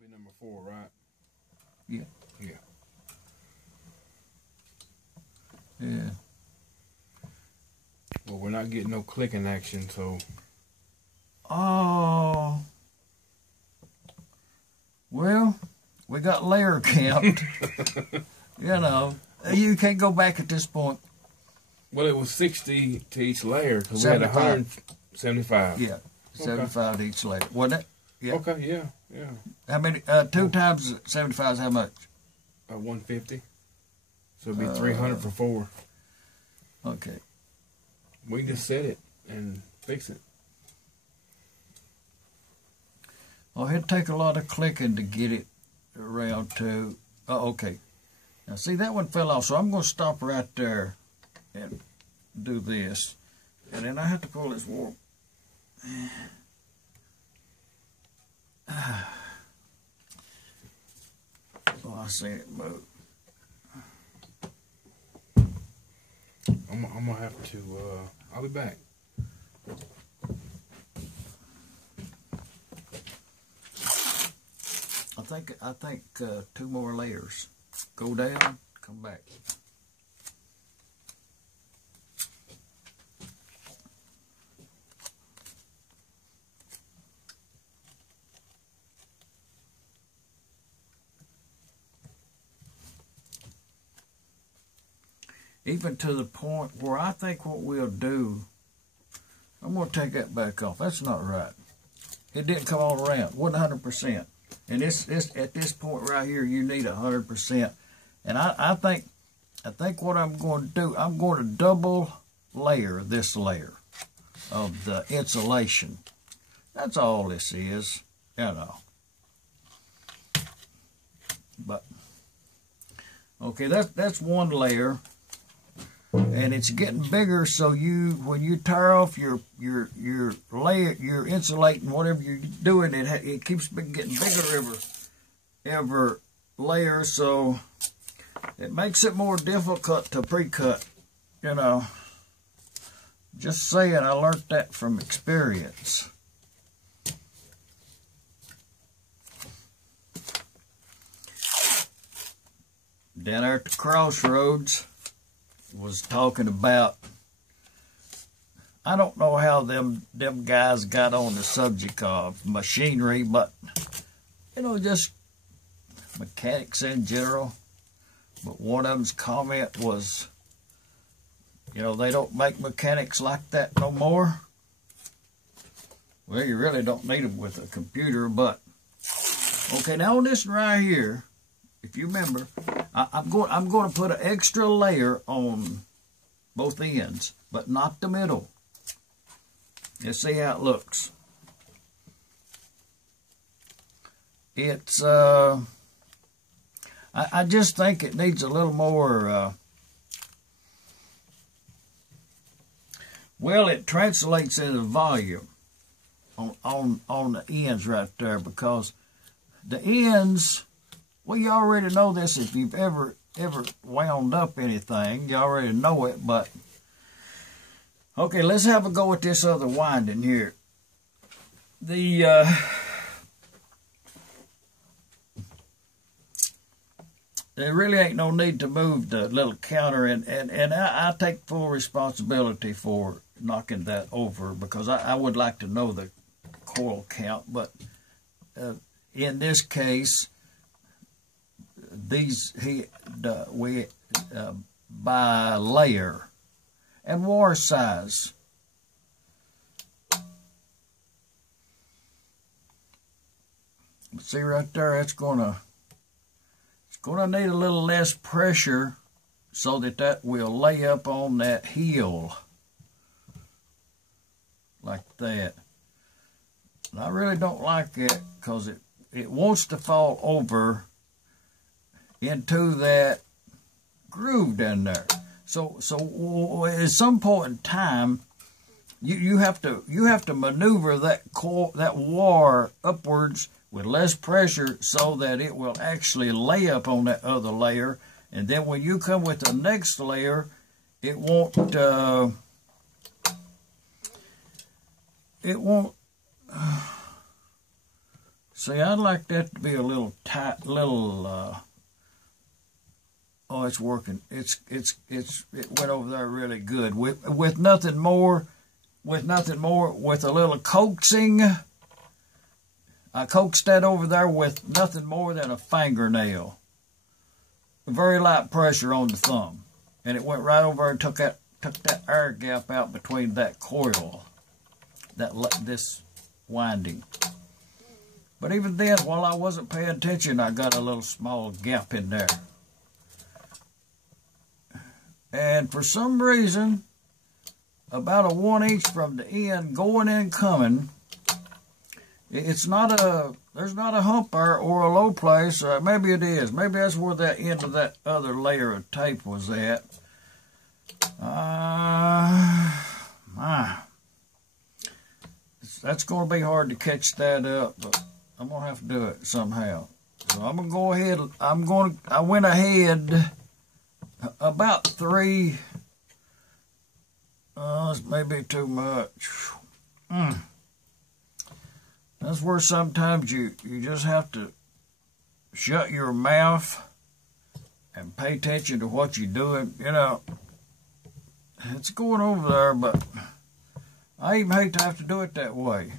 be number 4, right? Yeah. Yeah. Yeah. Well, we're not getting no clicking action, so. Oh. Well, we got layer count. You know, you can't go back at this point. Well, it was 60 to each layer because we had 175. Yeah, 75 to each layer. Wasn't it? Yeah. Okay, yeah. How many? 2 times 75 is how much? 150. So it'd be 300 for 4. Okay. We can just set it and fix it. Well, it'd take a lot of clicking to get it around to. Oh, okay. Now, see, that one fell off, so I'm going to stop right there and do this. And then I have to pull this warp. Oh, I see it move. I'm going to have to, I'll be back. I think 2 more layers. Go down, come back. Even to the point where I think what we'll do, I'm going to take that back off. That's not right. It didn't come all around. Wasn't 100%. And this at this point right here, you need 100%. And I think what I'm going to do, I'm going to double layer this layer of the insulation. That's all this is, you know. But okay, that's one layer. And it's getting bigger, so when you tear off your layer, your insulating, whatever you're doing, it keeps getting bigger every layer, so it makes it more difficult to pre-cut. You know, just saying, I learned that from experience. Down there at the crossroads, was talking about, I don't know how them guys got on the subject of machinery, but you know, just mechanics in general. But one of them's comment was, you know, they don't make mechanics like that no more. Well, you really don't need them with a computer, but okay, now on this right here, if you remember, I'm going to put an extra layer on both ends, but not the middle. Let's see how it looks. It's I just think it needs a little more. Well, it translates into volume on the ends right there, because the ends. Well, you already know this if you've ever wound up anything. You already know it, but okay, let's have a go at this other winding here. There really ain't no need to move the little counter, and I take full responsibility for knocking that over, because I would like to know the coil count, but in this case, we by layer and war size. See right there, it's gonna need a little less pressure so that will lay up on that heel like that. And I really don't like it, because it wants to fall over into that groove down there. So at some point in time, you have to maneuver that wire upwards with less pressure so that it will actually lay up on that other layer. And then when you come with the next layer, it won't See, I'd like that to be a little tight, oh, it's working. It went over there really good. With nothing more, with a little coaxing. I coaxed that over there with nothing more than a fingernail. Very light pressure on the thumb. And it went right over and took that air gap out between that coil, this winding. But even then, while I wasn't paying attention, I got a little small gap in there. And for some reason, about a 1 inch from the end, going and coming, there's not a hump there or a low place. Maybe it is. Maybe that's where that end of that other layer of tape was at. That's going to be hard to catch that up, but I'm going to have to do it somehow. So I'm going to go ahead. I went ahead about 3. This may be too much. That's where sometimes you just have to shut your mouth and pay attention to what you're doing. You know, it's going over there, but I even hate to have to do it that way.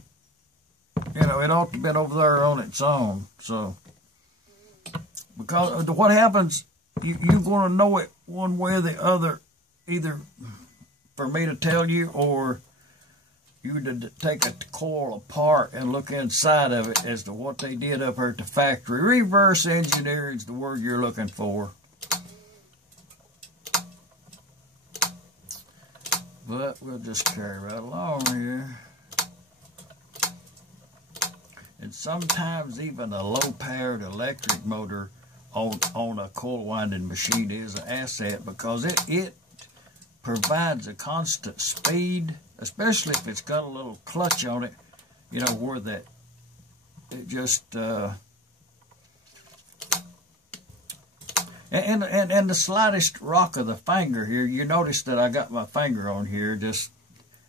You know, it ought to have been over there on its own. So, because what happens, you're going to know it one way or the other, either for me to tell you or you to take a coil apart and look inside of it as to what they did up here at the factory. Reverse engineering is the word you're looking for. But we'll just carry right along here. And sometimes even a low-powered electric motor on a coil winding machine is an asset because it provides a constant speed, especially if it's got a little clutch on it, you know, where that it just and the slightest rock of the finger here, you notice that I got my finger on here, just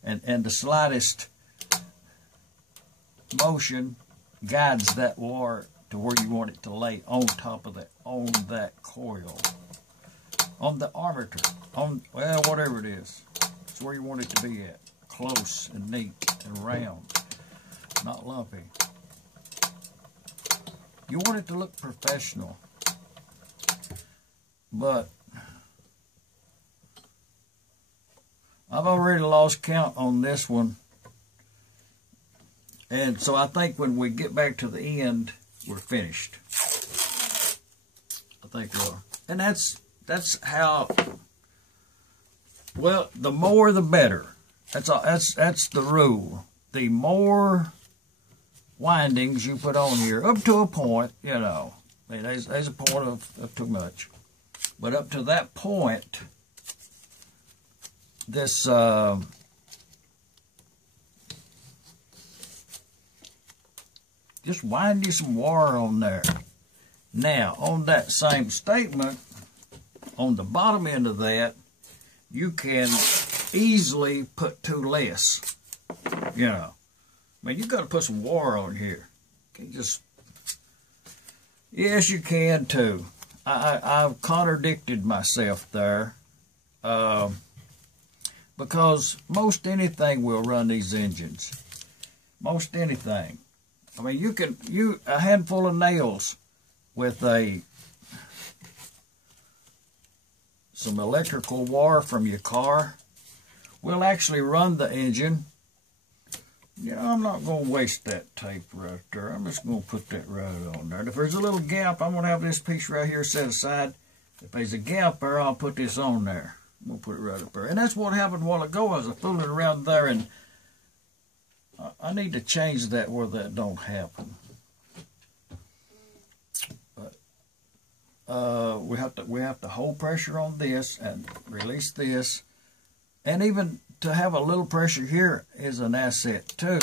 and the slightest motion guides that wire to where you want it to lay on top of that coil, on the armature, well, whatever it is. It's where you want it to be at, close and neat and round, not lumpy. You want it to look professional, but I've already lost count on this one. And so I think when we get back to the end, we're finished. I think we are. And that's how, well, the more the better. That's the rule. The more windings you put on here, up to a point, you know. I mean, there's a point of too much. But up to that point, this just wind you some wire on there. Now, on that same statement, on the bottom end of that, you can easily put 2 less. You know, I mean, you got to put some wire on here. You can't just. Yes, you can too. I've contradicted myself there, because most anything will run these engines. Most anything. I mean, a handful of nails with some electrical wire from your car will actually run the engine. You know, I'm not going to waste that tape right there. I'm just going to put that right on there. If there's a little gap, I'm going to have this piece right here set aside. If there's a gap there, I'll put this on there. I'm going to put it right up there. And that's what happened a while ago. I was fooling around there, and I need to change that where that don't happen. But we have to hold pressure on this and release this, and even to have a little pressure here is an asset too.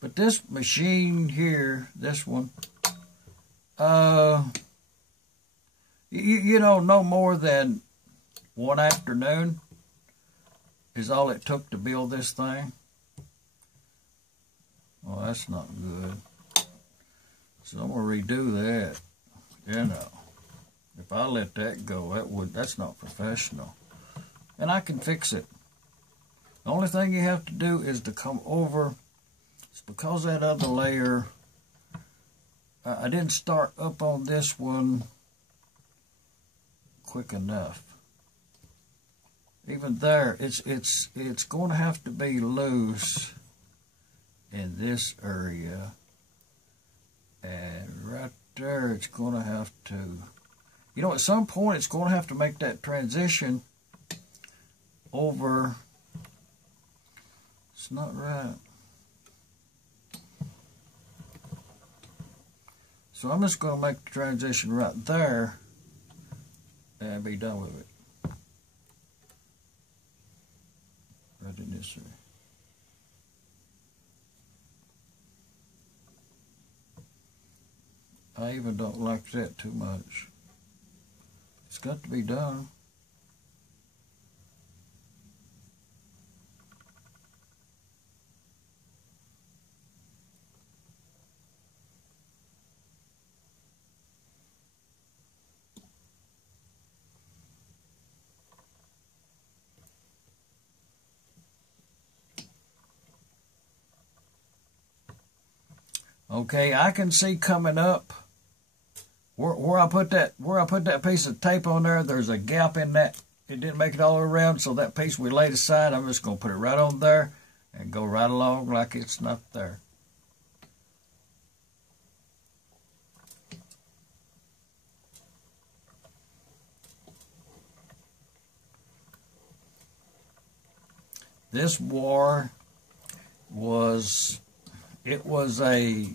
But this machine here, this one, you know, no more than one afternoon is all it took to build this thing. that's not good. So I'm going to redo that. You know, if I let that go, that's not professional. And I can fix it. The only thing you have to do is to come over. It's because that other layer, I didn't start up on this one quick enough. Even there, it's going to have to be loose in this area, and right there, it's going to have to. You know, at some point, it's going to have to make that transition over. It's not right. So I'm just going to make the transition right there and be done with it. Right in this area. I even don't like that too much. It's got to be done. Okay, I can see coming up where I put that piece of tape on there. There's a gap in that. It didn't make it all the way around, so that piece we laid aside. I'm just gonna put it right on there and go right along like it's not there. This war was a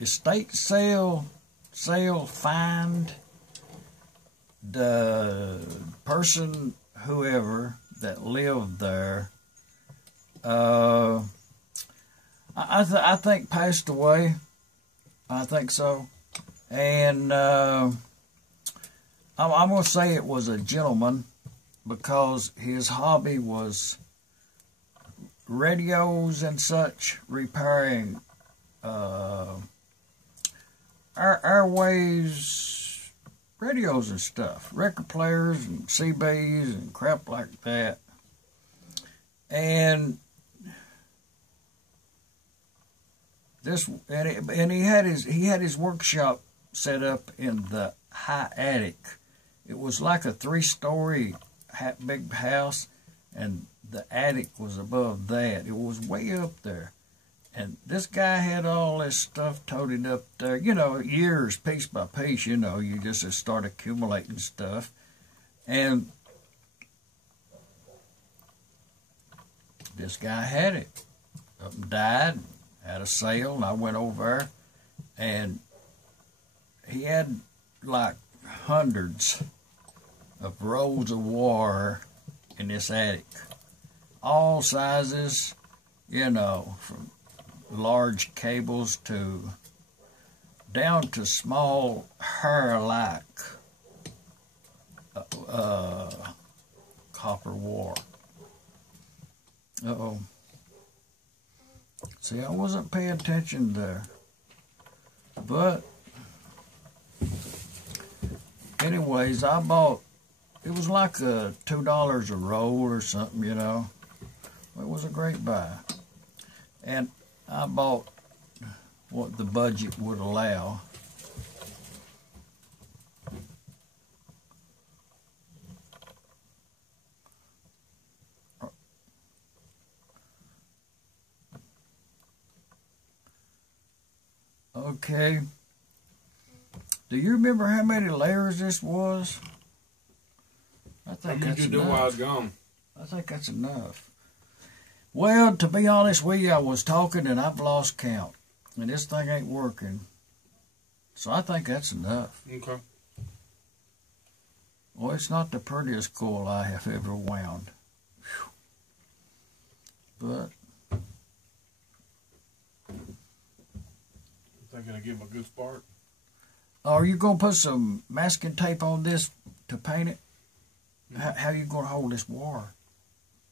estate sale find. The person, whoever that lived there, I think passed away. I think so, and I'm gonna say it was a gentleman because his hobby was radios and such, repairing airways, radios and stuff, record players and CBs and crap like that. And he had his workshop set up in the high attic. It was like a 3-story big house, and the attic was above that. It was way up there. And this guy had all this stuff toted up there. You know, years, piece by piece, you know, you just start accumulating stuff. And this guy had it. Up and died, had a sale, and I went over there. And he had like hundreds of rolls of wire in this attic. All sizes, you know, from large cables to down to small hair-like copper wire. Uh-oh. See, I wasn't paying attention there. But anyways, I bought, it was like $2 a roll or something, you know. It was a great buy. And I bought what the budget would allow. Okay. Do you remember how many layers this was? I think that's enough. While I was gone? I think that's enough. Well, to be honest with you, I was talking and I've lost count. And this thing ain't working. So I think that's enough. Okay. Well, it's not the prettiest coil I have ever wound. But think it'll give him a good spark. Are you going to put some masking tape on this to paint it? How are you going to hold this wire?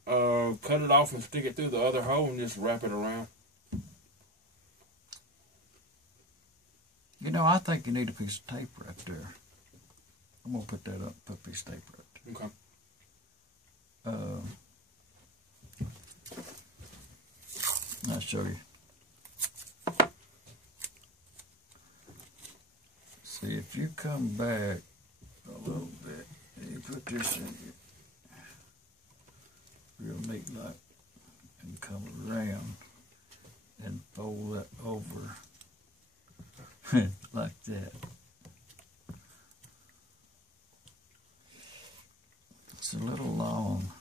Cut it off and stick it through the other hole and just wrap it around. know, I think you need a piece of tape right there. I'm going to put that up, put a piece of tape right there. Okay. I'll show you. See, if you come back a little bit, and you put this in here, real neat like, and come around and fold that over like that. It's a little long.